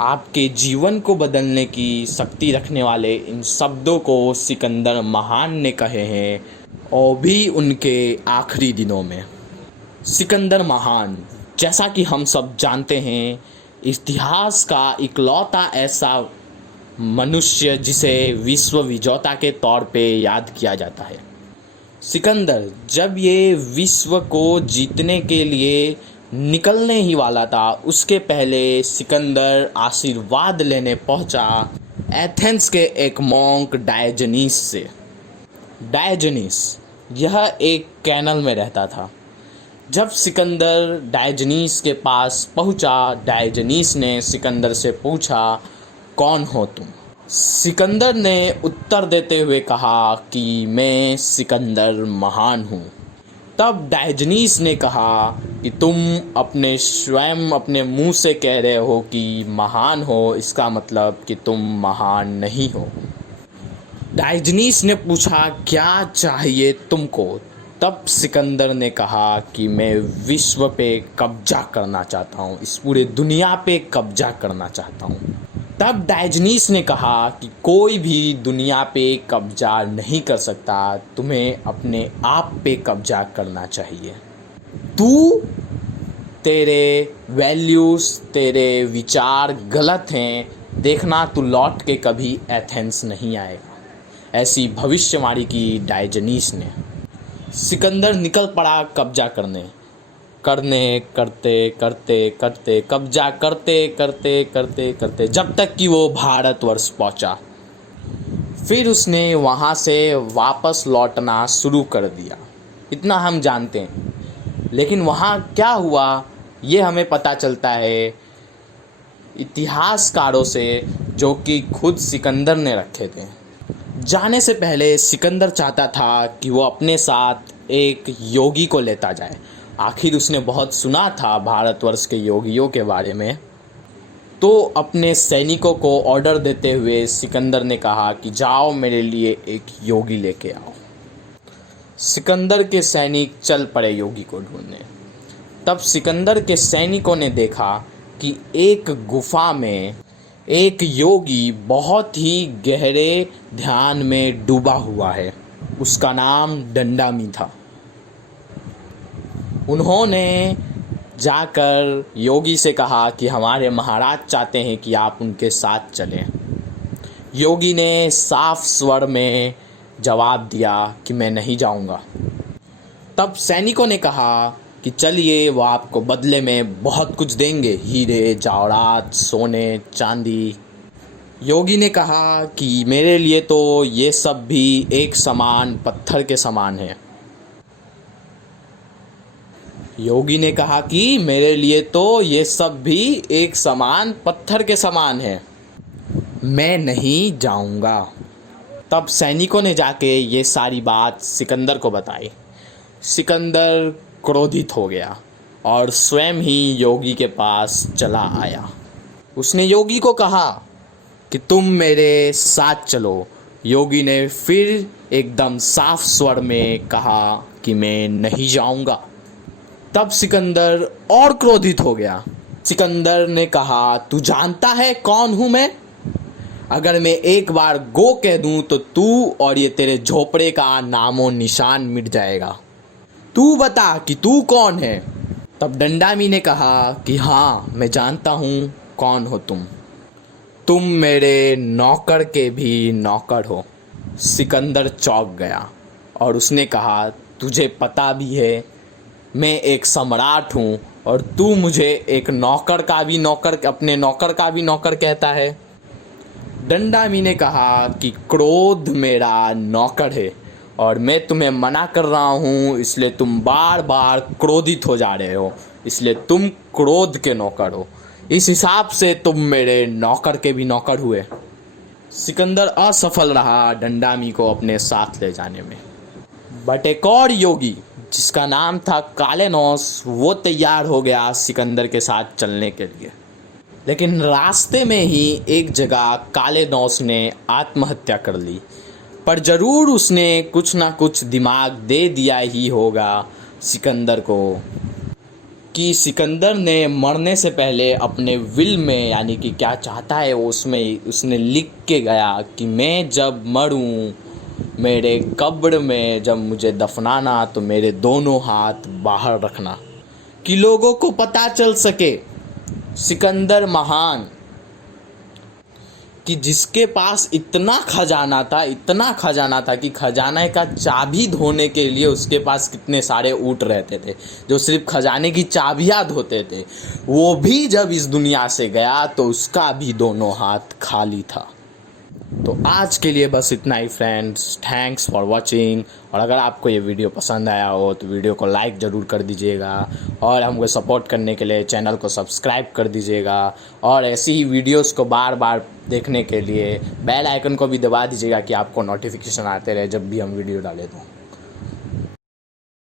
आपके जीवन को बदलने की शक्ति रखने वाले इन शब्दों को सिकंदर महान ने कहे हैं, और भी उनके आखिरी दिनों में। सिकंदर महान, जैसा कि हम सब जानते हैं, इतिहास का इकलौता ऐसा मनुष्य जिसे विश्व विजेता के तौर पे याद किया जाता है। सिकंदर जब ये विश्व को जीतने के लिए निकलने ही वाला था, उसके पहले सिकंदर आशीर्वाद लेने पहुंचा एथेंस के एक मॉन्क डायोजनीस से। डायोजनीस यह एक कैनल में रहता था। जब सिकंदर डायोजनीस के पास पहुंचा, डायोजनीस ने सिकंदर से पूछा, कौन हो तुम? सिकंदर ने उत्तर देते हुए कहा कि मैं सिकंदर महान हूँ। तब डायोजनीस ने कहा कि तुम स्वयं अपने मुंह से कह रहे हो कि महान हो, इसका मतलब कि तुम महान नहीं हो। डायोजनीस ने पूछा, क्या चाहिए तुमको? तब सिकंदर ने कहा कि मैं विश्व पे कब्जा करना चाहता हूँ, इस पूरे दुनिया पे कब्जा करना चाहता हूँ। तब डायोजनीस ने कहा कि कोई भी दुनिया पे कब्जा नहीं कर सकता, तुम्हें अपने आप पे कब्जा करना चाहिए। तेरे वैल्यूज़, तेरे विचार गलत हैं, देखना तू लौट के कभी एथेंस नहीं आएगा। ऐसी भविष्यवाणी की डायोजनीस ने। सिकंदर निकल पड़ा कब्जा करते कब्जा करते जब तक कि वो भारतवर्ष पहुंचा। फिर उसने वहाँ से वापस लौटना शुरू कर दिया, इतना हम जानते हैं। लेकिन वहाँ क्या हुआ ये हमें पता चलता है इतिहासकारों से, जो कि खुद सिकंदर ने रखे थे। जाने से पहले सिकंदर चाहता था कि वो अपने साथ एक योगी को लेता जाए। आखिर उसने बहुत सुना था भारतवर्ष के योगियों के बारे में। तो अपने सैनिकों को ऑर्डर देते हुए सिकंदर ने कहा कि जाओ मेरे लिए एक योगी लेके आओ। सिकंदर के सैनिक चल पड़े योगी को ढूंढने। तब सिकंदर के सैनिकों ने देखा कि एक गुफा में एक योगी बहुत ही गहरे ध्यान में डूबा हुआ है। उसका नाम दंडामी था। उन्होंने जाकर योगी से कहा कि हमारे महाराज चाहते हैं कि आप उनके साथ चलें। योगी ने साफ स्वर में जवाब दिया कि मैं नहीं जाऊंगा। तब सैनिकों ने कहा कि चलिए, वो आपको बदले में बहुत कुछ देंगे, हीरे जवाहरात, सोने चांदी। योगी ने कहा कि मेरे लिए तो ये सब भी एक समान पत्थर के समान है। योगी ने कहा कि मेरे लिए तो ये सब भी एक समान पत्थर के समान है, मैं नहीं जाऊंगा। तब सैनिकों ने जाके ये सारी बात सिकंदर को बताई। सिकंदर क्रोधित हो गया और स्वयं ही योगी के पास चला आया। उसने योगी को कहा कि तुम मेरे साथ चलो। योगी ने फिर एकदम साफ स्वर में कहा कि मैं नहीं जाऊंगा। तब सिकंदर और क्रोधित हो गया। सिकंदर ने कहा, तू जानता है कौन हूं मैं? अगर मैं एक बार गो कह दूं तो तू और ये तेरे झोपड़े का नामो निशान मिट जाएगा। तू बता कि तू कौन है? तब दंडामी ने कहा कि हाँ, मैं जानता हूँ कौन हो तुम मेरे नौकर के भी नौकर हो। सिकंदर चौंक गया और उसने कहा, तुझे पता भी है मैं एक सम्राट हूँ और तू मुझे एक नौकर का भी नौकर, अपने नौकर का भी नौकर कहता है। दंडामी ने कहा कि क्रोध मेरा नौकर है और मैं तुम्हें मना कर रहा हूँ, इसलिए तुम बार बार क्रोधित हो जा रहे हो, इसलिए तुम क्रोध के नौकर हो। इस हिसाब से तुम मेरे नौकर के भी नौकर हुए। सिकंदर असफल रहा दंडामी को अपने साथ ले जाने में। बट एक और योगी जिसका नाम था कालेनोस, वो तैयार हो गया सिकंदर के साथ चलने के लिए। लेकिन रास्ते में ही एक जगह कालेनोस ने आत्महत्या कर ली। पर ज़रूर उसने कुछ ना कुछ दिमाग दे दिया ही होगा सिकंदर को। कि सिकंदर ने मरने से पहले अपने विल में यानी कि क्या चाहता है वो उसमें उसने लिख के गया कि मैं जब मरूं मेरे कब्र में जब मुझे दफनाना तो मेरे दोनों हाथ बाहर रखना, कि लोगों को पता चल सके सिकंदर महान, कि जिसके पास इतना खजाना था कि खजाने का चाबी धोने के लिए उसके पास कितने सारे ऊँट रहते थे जो सिर्फ खजाने की चाबियां धोते थे, वो भी जब इस दुनिया से गया तो उसका भी दोनों हाथ खाली था। तो आज के लिए बस इतना ही फ्रेंड्स, थैंक्स फॉर वॉचिंग। और अगर आपको ये वीडियो पसंद आया हो तो वीडियो को लाइक ज़रूर कर दीजिएगा और हमको सपोर्ट करने के लिए चैनल को सब्सक्राइब कर दीजिएगा और ऐसी ही वीडियोस को बार बार देखने के लिए बेल आइकन को भी दबा दीजिएगा कि आपको नोटिफिकेशन आते रहे जब भी हम वीडियो डालें तो।